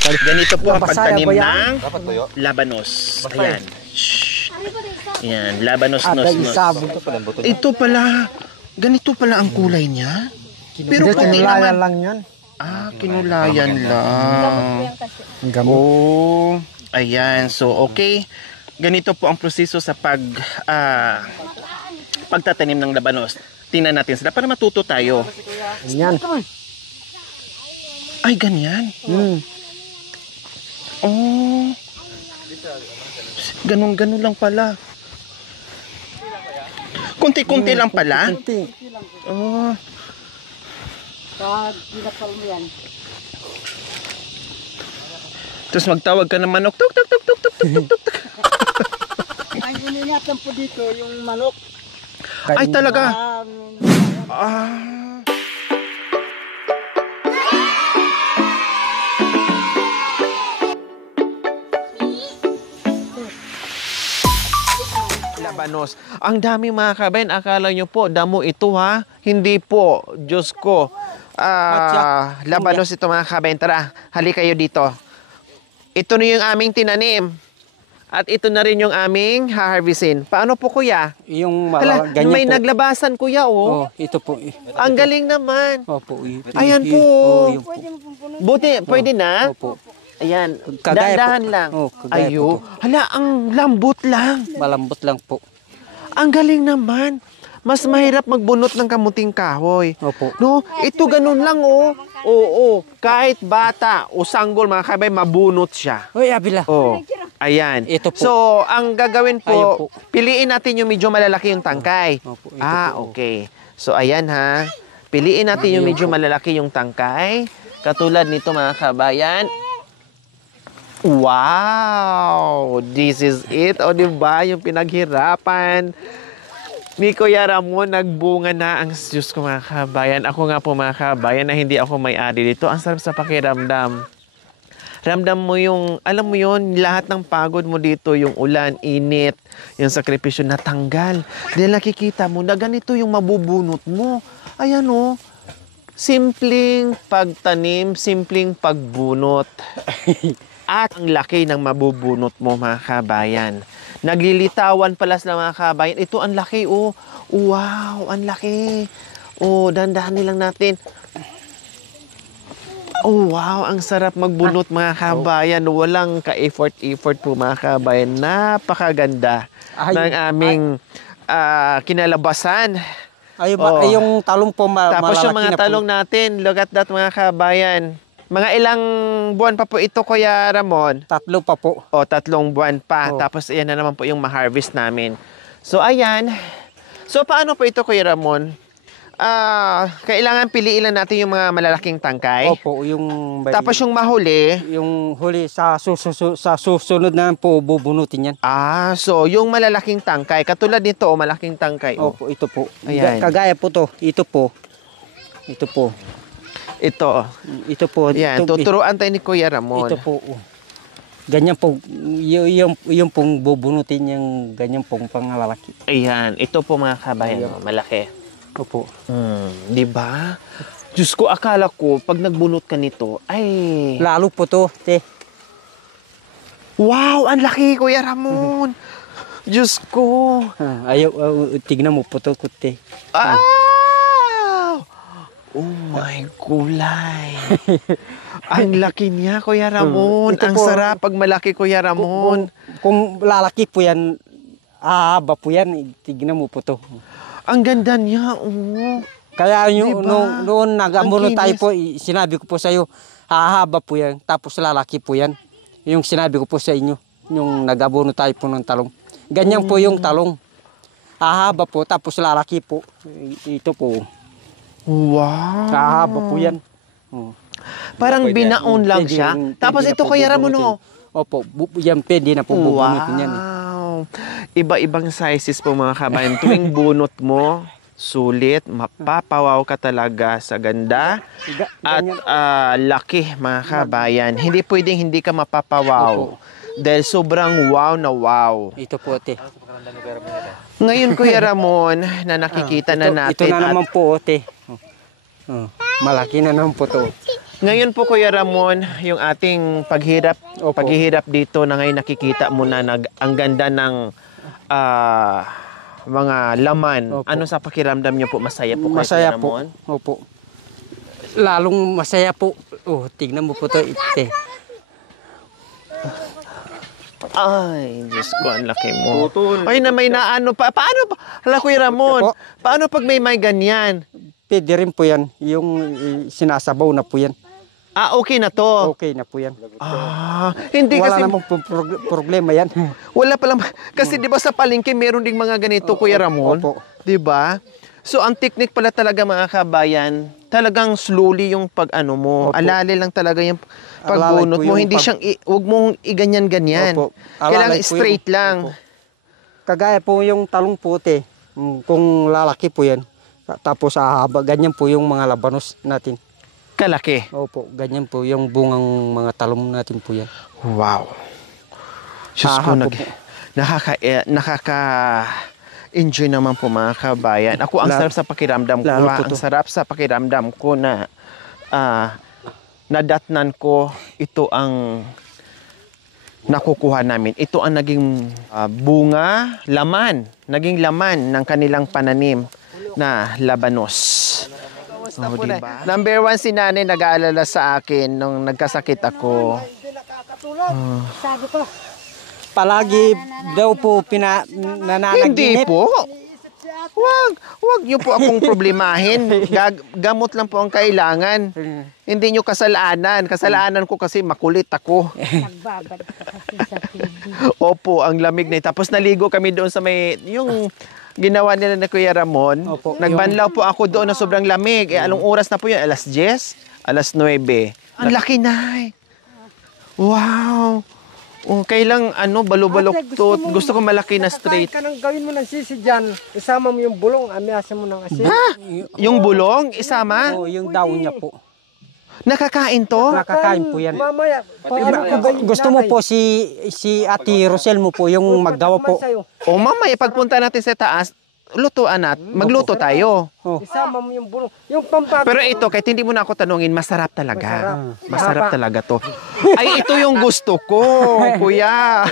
Ganito po ang pagtanim ng labanos. Ayan. Ayan, labanos nos. Ito pala, ganito pala ang kulay niya. Pero kinulayan lang yan. Kinulayan lang. Oh, ayan. So, okay. Ganito po ang proseso sa pagtatanim ng labanos. Tingnan natin sila para matuto tayo. Yan. Ay, ganyan. Oh. Ganun lang pala. Kunti-kunti lang pala? Kunti. Oh. Pag pinapal mo yan. Tapos magtawag ka ng manok. Tuk, tuk, tuk, tuk, tuk, tuk, tuk, tuk. Ang iningatan po dito, yung manok. Ay, talaga? Labanos. Ang dami mga kabayan. Akala nyo po, damo ito ha? Hindi po. Diyos ko. Labanos ito mga kabayan. Tara, hali kayo dito. Ito na yung aming tinanim. At ito na rin yung aming haharvestin. Paano po kuya? Yung ganyan may po. Naglabasan kuya oh. Ito po. Ang galing naman. Opo. Ayan po. Buti, pwede na? Opo. Ayan. Dahan lang. Ayo. Hala, ang lambot lang. Malambot lang po. Ang galing naman. Mas mahirap magbunot ng kamuting kahoy. Opo. No, ito ganun lang oh. Oo. Kahit bata o sanggol mga kabay, mabunot siya. Uy, abila. Oh. Ayan. Ito po. So, ang gagawin po, piliin natin yung medyo malalaki yung tangkay. Opo, okay. So, ayan ha. Piliin natin yung medyo malalaki yung tangkay. Katulad nito mga kabayan. Wow! This is it. O, diba? Yung pinaghirapan ni Kuya Ramon, nagbunga na ang Diyos ko mga kabayan. Ako nga po mga kabayan na hindi ako may-ari dito. Ang sarap sa pakiramdam. Ramdam mo yung, alam mo yun, lahat ng pagod mo dito, yung ulan, init, yung sakripisyo natanggal. Dahil nakikita mo na ganito yung mabubunot mo. Ayan o. Simpleng pagtanim, simpleng pagbunot. At ang laki ng mabubunot mo mga kabayan. Naglilitawan pala sila mga kabayan. Ito ang laki oh. Wow, ang laki. Oh, dandahanin lang natin. Oh, wow, ang sarap magbunot mga kabayan. Walang ka-effort po mga kabayan. Napakaganda ng aming kinalabasan. Yung talong po Tapos yung mga talong natin, look at that mga kabayan. Mga ilang buwan pa po ito, Kuya Ramon? 3 pa po. 3 buwan pa. Tapos ayan na naman po yung ma-harvest namin. So ayan. So paano po ito, Kuya Ramon? Kailangan piliin lang natin yung mga malalaking tangkay. Opo, tapos yung mahuli. Yung huli sa susunod na po bubunutin yan. So yung malalaking tangkay, katulad nito, malaking tangkay. Opo, ito po. Ayan. Kagaya po to. Ito po. Ito po. Yan, tuturuan tayo ni Kuya Ramon. Ito po. Ganyan po, yung pong bubunutin yung ganyan pong pangalalaki. Ayan, ito po mga kabayan, malaki. Opo. Di ba? Diyos ko, akala ko, pag nagbunot ka nito, ay... Lalo po to, te. Wow, ang laki, Kuya Ramon. Diyos ko. Tignan mo po to, te. Oh my kulay. Ang laki niya, Kuya Ramon. Ang sarap pag malaki, Kuya Ramon. Kung lalaki po yan, haba po yan. Tignan mo po to. Ang ganda niya. Kaya noon nag-ambuno tayo po, sinabi ko po sa iyo, hahaba po yan. Tapos lalaki po yan. Yung sinabi ko po sa inyo, yung nag-ambuno tayo po ng talong. Ganyan po yung talong. Hahaba po, tapos lalaki po. Ito po. Wow. Hahaba po yan. Parang binaon lang siya. Tapos ito, Kuya Ramon, Opo, yan pwede na po bubunutin yan. Iba-ibang sizes po mga kabayan. Tuwing bunot mo, sulit, mapapawaw ka talaga sa ganda at laki mga kabayan. Hindi pwedeng hindi ka mapapawaw. Dahil sobrang wow na wow. Ito po, te. Ngayon, Kuya Ramon, na nakikita na natin. Ito na naman po, te. Malaki na naman po to. Ngayon po Kuya Ramon, yung ating paghihirap dito na ngayon nakikita mo na ang ganda ng mga laman. Opo. Ano sa pakiramdam niyo po? Masaya po kay Masaya Kuya po. Ramon? Opo. Lalong masaya po. Oh, tignan mo po to. Ay, Diyos ko, ang laki mo. Ay, na may naano pa. Paano pa? Hala, Kuya Ramon, paano pag may ganyan? Pwede rin po yan. Yung sinasabaw na po yan. Ah, okay na to. Okay na po yan. Hindi Wala kasi namang problema yan. wala pa lang kasi 'di ba sa palengke meron ding mga ganito Kuya Ramon, Opo. 'di ba? So ang technique pala talaga mga kabayan, talagang slowly yung pag-ano mo, Opo. alali lang talaga yung Alalay pagbunot po mo, yung hindi siyang wag mong iganyan-ganyan. Opo. Kailangan Alalay po straight yung- lang. Opo. Kagaya po yung talong puti. Kung lalaki po yan. Tapos hahaba. Ganyan po yung mga labanos natin. Kalaki. Opo. Ganyan po yung bungang mga talong natin po yan. Wow. Diyos ko, Hahaba po. nakaka-enjoy naman po mga kabayan. Ako, ang sarap sa pakiramdam ko. Lalo po Ang to. sarap sa pakiramdam ko na nadatnan ko, ito ang nakukuha namin. Ito ang naging bunga, naging laman ng kanilang pananim na labanos. Oh, diba? Number 1 si nanay nag-aalala sa akin nung nagkasakit ako. Hindi nakakatulog. Sabi ko, Palagi daw po Hindi nananaginip. po. Wag niyo po akong problemahin. Gamot lang po ang kailangan. Hindi niyo kasalanan. Kasalanan ko kasi makulit ako. Nagbabad ka kasi sa TV. Opo, ang lamig na. Tapos naligo kami doon sa yung ginawa nila na Kuya Ramon. Opo, Nagbanlaw po ako doon na sobrang lamig. Anong oras na po yun? Alas 10? Alas 9. Ang laki na. Wow. Kailang Ate, balo-balok to. Gusto ko malaki na straight. Kakain ka nang gawin mo ng sisi dyan. Isama mo yung bulong, amyasa mo ng asin. Yung bulong, isama. Oh, yung daon niya po. Nakakain to? Nakakain po yan. Mamaya, paano ka ba yung Gusto mo nanay? po si Ate Rosel mo po yung maggawa po. Sa'yo. O mamaya, pagpunta natin sa taas, lutuan magluto tayo. Oh. Isama mo yung bulong. Yung pampago. Pero ito, kahit hindi mo na ako tanungin, masarap talaga. Masarap talaga to. Ay, ito yung gusto ko, kuya.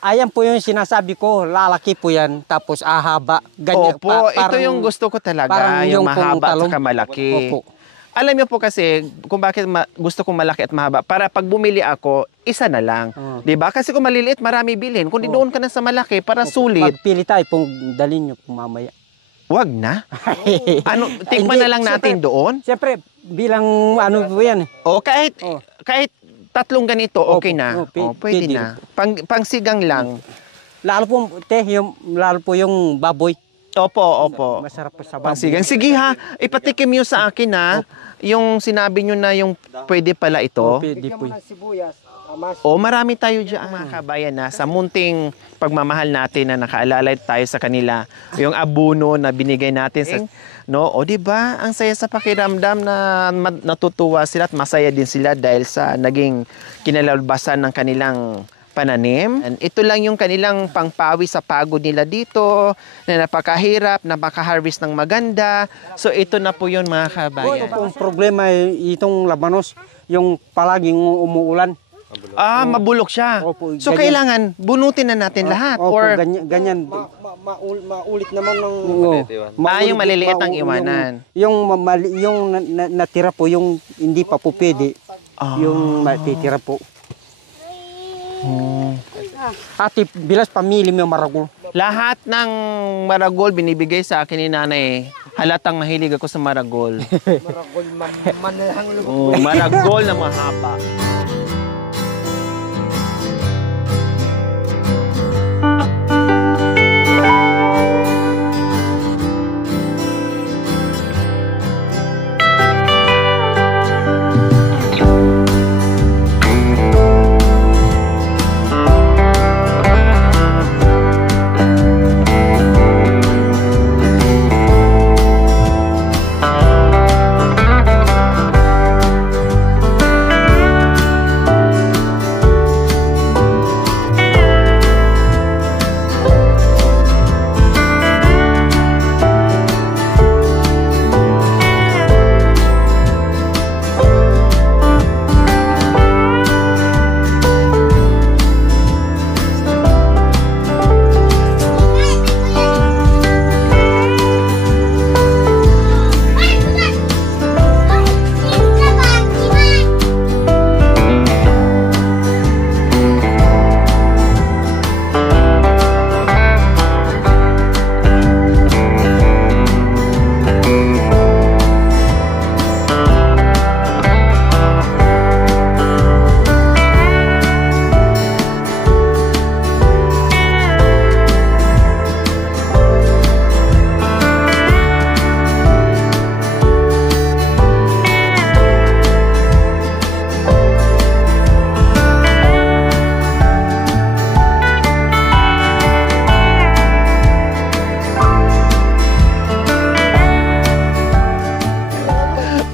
Ayan po yung sinasabi ko, lalaki po yan, tapos ahaba. Ganyan, Opo, ito yung gusto ko talaga, parang yung yung mahaba at talong. saka malaki. Opo. Alam niyo po kasi kung bakit gusto kong malaki at mahaba, para pag bumili ako, isa na lang. 'Di ba? Kasi kung maliliit, marami bilhin. Kung di doon ka na sa malaki para sulit, Magpili tayo pong dalhin nyo po mamaya. wag na. Tikman na lang natin doon. Siyempre, bilang ano po yan. O kahit Oh. kahit tatlong ganito, okay Opo. na. Oh, Pwede pwede na. Pangsigang lang. Lalo po yung baboy. Opo. Masarap po sa baboy. Pangsigang. Sige ha, ipatikim nyo sa akin ha. Yung sinabi nyo na yung pwede pala ito. Pwede Bigyan po. mo ng sibuyas. Amas. O marami tayo dyan mga kabayan na sa munting pagmamahal natin na nakaalalay tayo sa kanila. Yung abuno na binigay natin sa o di ba? Ang saya sa pakiramdam na natutuwa sila at masaya din sila dahil sa naging kinalabasan ng kanilang pananim. And ito lang yung kanilang pangpawi sa pagod nila dito, na napakahirap, napaka-harvest ng maganda. So ito na po yun mga kabayan. Ang problema ay itong labanos, yung palaging umuulan. Mabulok siya. Opo, So ganyan. kailangan bunutin na natin lahat. Opo, Or ganyan. Maulit naman ng... yung maliliit ang iwanan. Yung natira po, yung hindi pa po pwede, yung matitira po. Ate, bilas pamili mo yung maragol. Lahat ng maragol binibigay sa akin ni nanay. Halatang mahilig ako sa maragol. Maragol, manahang lubog. Maragol na mahaba.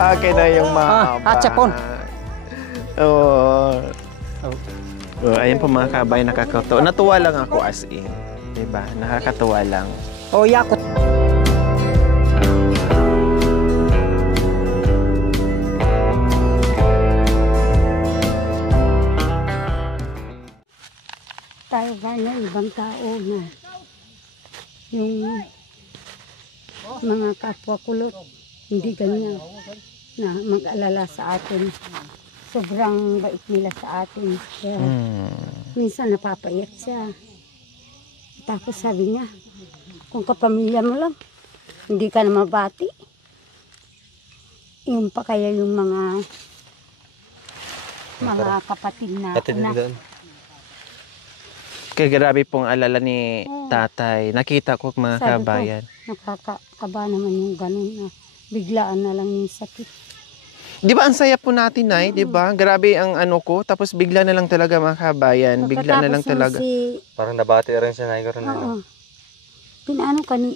Akin na yung mahaba. Chapon. Oo. Oh. Ayun po mga kabayan, nakakatawa. Natuwa lang ako as in. Diba? Nakakatuwa lang. Oh, yakot. Tayo gaya ibang tao na yung mga kapwa kulot, hindi ganyan na mag-alala sa atin. Sobrang bait nila sa atin. Kaya minsan napapaiyak siya. Tapos sabi niya, kung kapamilya mo lang, hindi ka na mabati. Yung pa kaya yung mga kapatid na anak. Kaya grabe pong alala ni tatay. Nakita ko mga Sabi kabayan. ko, nakakakaba naman yung ganun na biglaan na lang yung sakit. Di ba ang saya po natin, Nay? Di ba? Grabe ang ano ko. Tapos bigla na lang talaga mga kabayan. Bigla na lang talaga. Parang nabati rin siya na ikaw rin. Oo. Pinaano ka ni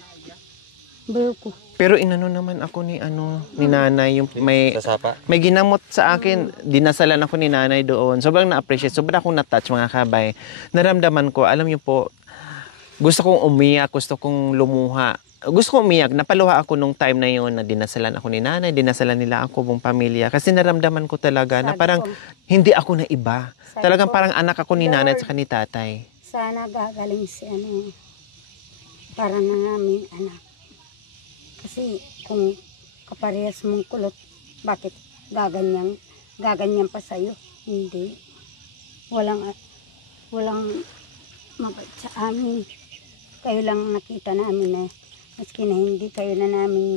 bayo ko. Pero inano naman ako ni nanay yung may ginamot sa akin. Dinasalan ako ni nanay doon. Sobrang na-appreciate. Sobrang akong na-touch mga kabay. Naramdaman ko, alam niyo po, gusto kong umiyak, gusto kong lumuha. Gusto kong umiyak. Napaluha ako nung time na yun na dinasalan ako ni nanay, dinasalan nila ako buong pamilya. Kasi naramdaman ko talaga na parang hindi ako na iba. Talagang parang anak ako ni nanay at saka ni tatay. Sana gagaling si para na namin anak. Kasi kung kaparehas mong kulot, bakit gaganyan pa sa'yo? Hindi. Walang mabait sa amin. Kayo lang nakita namin maski na hindi kayo na namin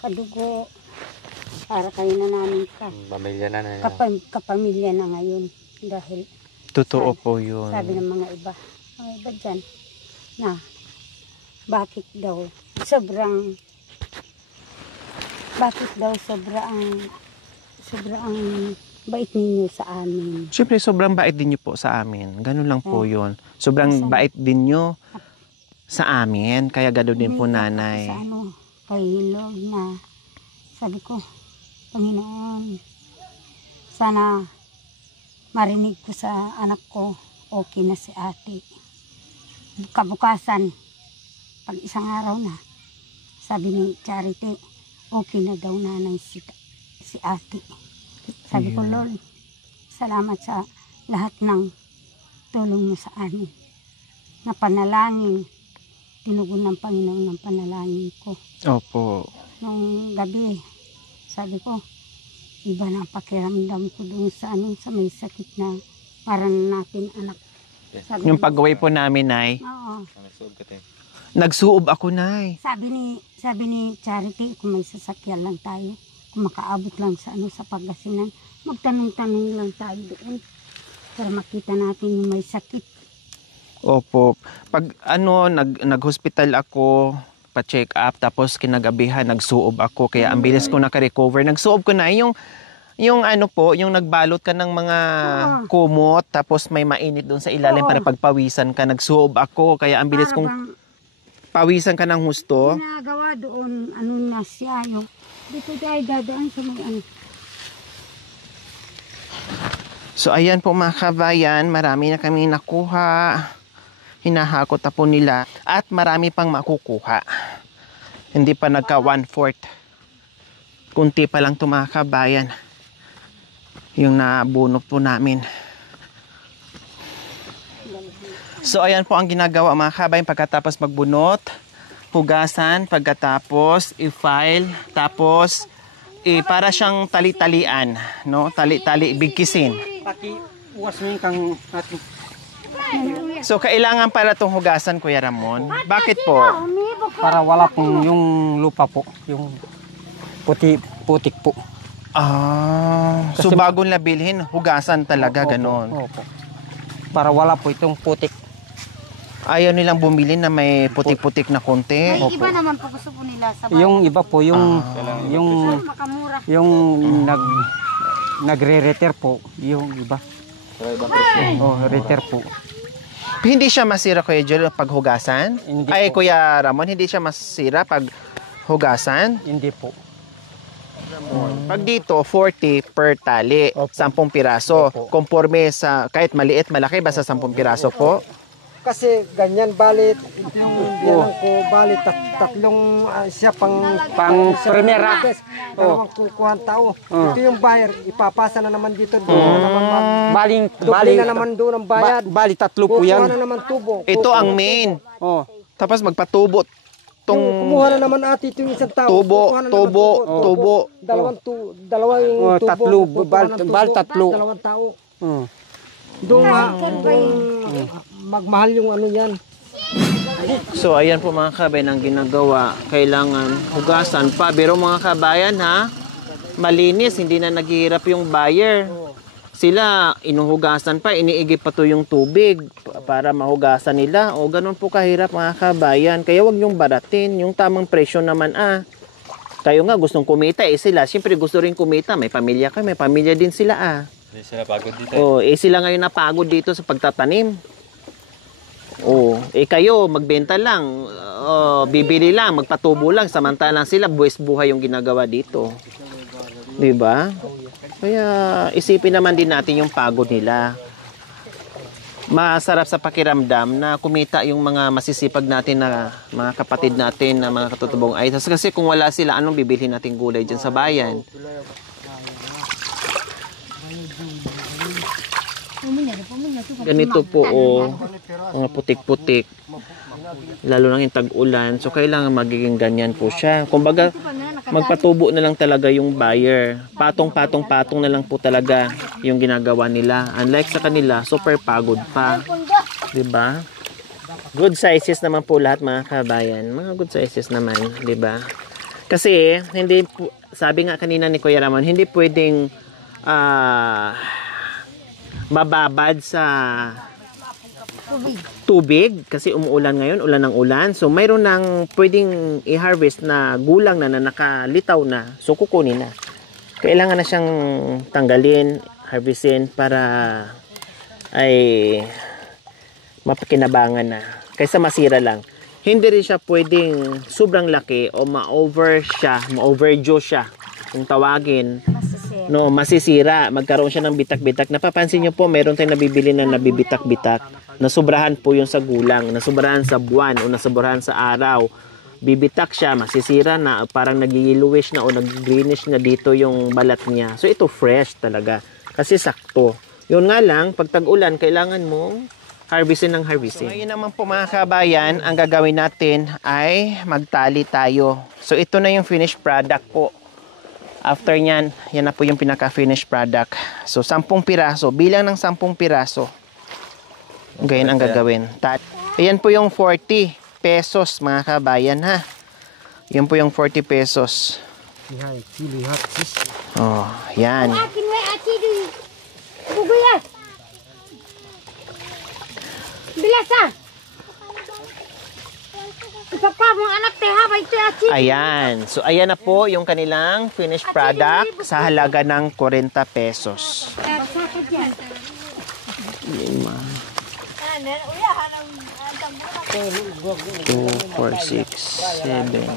kadugo. Para kayo na namin kapamilya na ngayon. Dahil Totoo po yun. sabi ng mga iba dyan, na bakit daw sobrang bait ninyo sa amin. Siyempre, sobrang bait din nyo po sa amin. Ganun lang po yun. Sobrang bait din nyo sa amin. Kaya gano'n din po, nanay. Sa kay Lord na sabi ko, Panginoon, sana marinig ko sa anak ko, okay na si ate. Kabukasan, pag isang araw na, sabi ni Charity, okay na daw nanay si ate. Sabi ko, Lord, salamat sa lahat ng tulong mo sa amin. Napanalangin, tinugon ng Panginoon ng panalangin ko. Opo. Nung gabi, sabi ko, iba na ang pakiramdam ko doon sa may sakit na parang natin anak. Sabi Yung pag-uwi po namin, Nay. Oo. Nagsuob ako, Nay. Sabi ni Charity, kung may sasakyan lang tayo, kung makaabot lang sa sa Pangasinan, magtanong-tanong lang tayo doon para makita natin yung may sakit. Opo. Pag nag-hospital ako, pa-check up, tapos kinagabihan, nagsuob ako. Kaya ang bilis ko naka-recover. Nagsuob ko na yung yung nagbalot ka ng mga kumot, tapos may mainit doon sa ilalim para pagpawisan ka. Nagsuob ako, kaya ang bilis kong pawisan ka ng husto. Ginagawa doon, na siya, yung dito tayo dadaan sa may So ayan po mga kabayan, marami na kami nakuha. Hinahakot na po nila at marami pang makukuha. Hindi pa nagka 1/4. Kunti pa lang ito mga kabayan. Yung nabunot po namin. So ayan po ang ginagawa mga kabayan pagkatapos magbunot. Hugasan, pagkatapos i-file, tapos para siyang tali-talian, no? Tali-tali, bigkisin. Paki-uwas mo kang ating. So kailangan para itong hugasan, Kuya Ramon. Bakit po? Para wala pong yung lupa po, yung putik po. So bago na bilhin, hugasan talaga, ganon. Opo. Para wala po itong putik. Ayaw nilang bumili na may putik-putik na konti. May iba naman po gusto po nila sa bahay. Yung iba po, yung Makamura. yung nagre-reter po, yung iba. Reter po. Hindi siya masira, Kuya Joel, pag hugasan? Hindi Ay, po. Kuya Ramon, hindi siya masira pag hugasan? Hindi po. Pag dito, 40 per tali, Opo. 10 piraso. Opo. Conforme sa, kahit maliit, malaki, basta 10 piraso po. Kasi ganyan balit, ito yung biyanan ko, balit tatlong siya pang primera. Dalawang kukuhan tao. Ito yung buyer, ipapasa na naman dito. Doon na naman Bali na naman doon ang bayad. Bali tatlo po Kukuha yan. na naman tubo. Ito ang main. Oh. Tapos magpatubo Yung tong kumuha na naman ate ito yung isang tao. tubo, Kukuha na naman tubo. Dalawang Oh, tubo. tatlo, Kukuha ng tubo, bal tatlo. Dalawang tao. Oh. Doon magmahal yung ano yan. So ayan po mga kabayan ang ginagawa. Kailangan hugasan pa. Pero mga kabayan ha, malinis, hindi na naghihirap yung buyer. Sila inuhugasan pa, iniigip pa to yung tubig para mahugasan nila. O ganun po kahirap mga kabayan. Kaya wag yung baratin, yung tamang presyo naman Kayo nga gustong kumita sila. Siyempre gusto rin kumita. May pamilya may pamilya din sila Hindi sila pagod dito. sila ngayon napagod dito sa pagtatanim. Kayo magbenta lang, bibili lang, magpatubo lang, samantalang sila buwis buhay yung ginagawa dito. 'Di ba? Kaya isipin naman din natin yung pagod nila. Masarap sa pakiramdam na kumita yung mga masisipag natin na mga kapatid natin na mga katutubong ay kasi kung wala sila, anong bibilhin nating gulay dyan sa bayan? Ganito po mga putik-putik. Lalo lang yung tag-ulan. So kailangan magiging ganyan po siya. Kumbaga magpatubo na lang talaga yung buyer. Patong-patong-patong na lang po talaga yung ginagawa nila. Unlike sa kanila, super pagod pa. 'Di ba? Good sizes naman po lahat mga kabayan. Mga good sizes naman, 'di ba? Kasi hindi po, sabi nga kanina ni Kuya Ramon, hindi pwedeng bababad sa tubig kasi umuulan ngayon, ulan ng ulan. So mayroon nang pwedeng i-harvest na gulang na nakalitaw na. So kukunin na. Kailangan na siyang tanggalin, harvestin para ay mapakinabangan na. Kaysa masira lang. Hindi rin siya pwedeng sobrang laki o ma-overdue siya. Kung tawagin, masisira. Magkaroon siya ng bitak-bitak. Napapansin niyo po, meron tayong nabibili na nabibitak-bitak. Nasubrahan po yung sa gulang, nasubrahan sa buwan o nasubrahan sa araw. Bibitak siya, masisira na, parang nag-yellowish na o nag-greenish na dito yung balat niya. So ito fresh talaga kasi sakto. Yun nga lang, pag tag-ulan, kailangan mong harvestin ng harvestin. So ngayon naman po mga kabayan, ang gagawin natin ay magtali tayo. So ito na yung finished product po. After nyan, yan na po yung pinaka-finished product. So 10 piraso, bilang ng 10 piraso. Ganyan ang gagawin. Ayan po yung 40 pesos mga kabayan ha. Yan po yung 40 pesos. Oh, yan. Ayan. So ayan na po yung kanilang finished product sa halaga ng 40 pesos. 2, 4, 6, 7.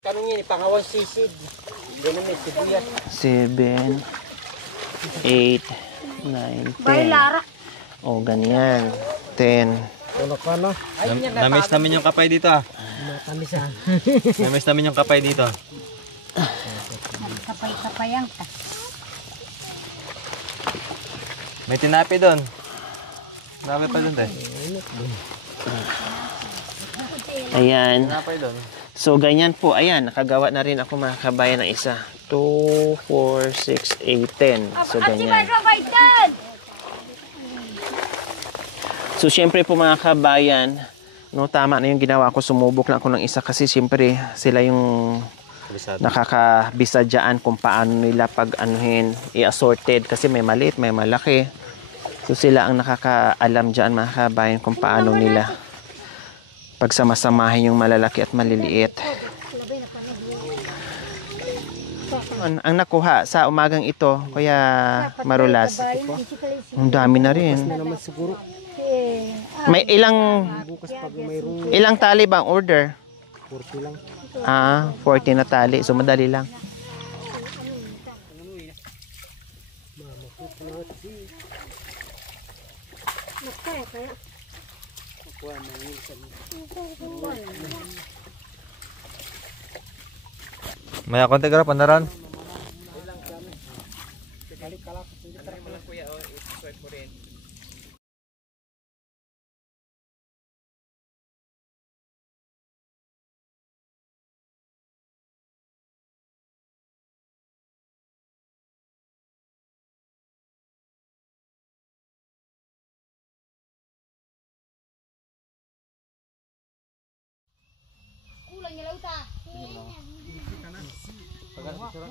Kanong yun, pangawang sisid. Ganun may sibuyas. 7, 8, 9, 10. O, ganyan. 10. Namiss namin yung kapay dito Namiss namin yung kapay dito. Kapay-kapayang ka. May tinapi doon. Marami pa doon tayo. Ayan. Tinapay doon. So, ganyan po. Ayan, nakagawa na rin ako mga kabayan ng isa. 2, 4, 6, 8, 10. So, ganyan. So, syempre po mga kabayan, no, tama na yung ginawa ko. Sumubok lang ako ng isa kasi syempre sila yung nakakabisa dyan kung paano nila pag anuhin, i-assorted. Kasi may maliit, may malaki. So, sila ang nakakaalam dyan mga kabayan kung paano nila pagsamasamahin yung malalaki at maliliit. Ang nakuha sa umagang ito, Kuya Marulas, ang dami na rin. May ilang kasi pag mayroong Ilang tali ba ang order? 40 lang. 40 na tali. So, madali lang. May konti ka panaran.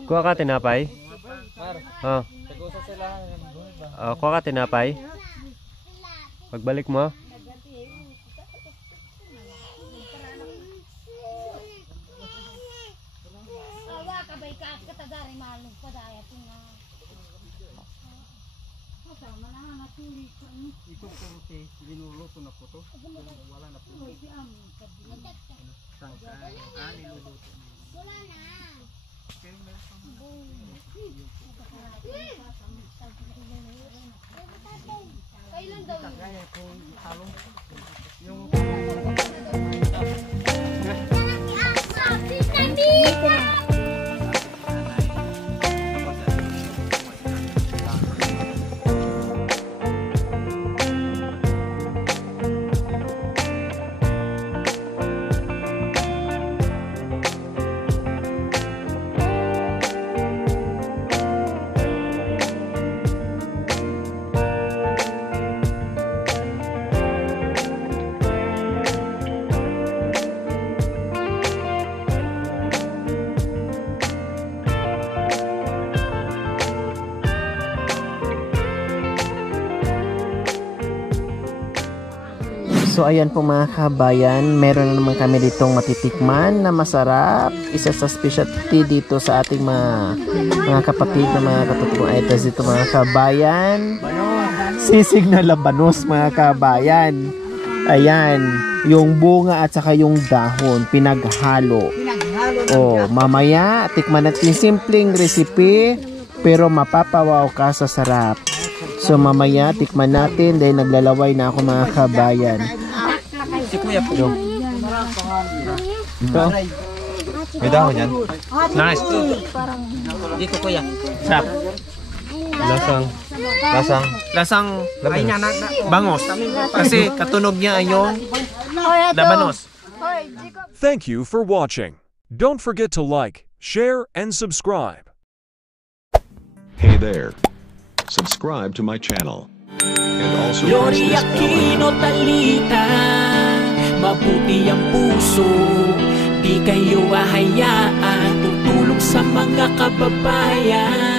Kuha ka tinapay? Oh. Kuha ka tinapay? Pagbalik mo? So ayan po mga kabayan, meron na naman kami ditong matitikman na masarap. Isa sa specialty dito sa ating mga kapatid na mga katutubong items dito mga kabayan. Sisig na labanos mga kabayan. Ayan, yung bunga at saka yung dahon, pinaghalo. Oh, mamaya tikman natin simpleng recipe pero mapapawaw ka sa sarap. So mamaya tikman natin dahil naglalaway na ako mga kabayan. Si Kuya po. Ito. May dahon yan. Nice. Dito Kuya. Sarap. Lasang bangos. Kasi katunog niya ay yung labanos. Thank you for watching. Don't forget to like, share, and subscribe. Hey there. Subscribe to my channel. And also press Lori this bell Aquino icon. Talita, mabuti ang puso, di kayo hahayaan, tutulong sa mga kababayan.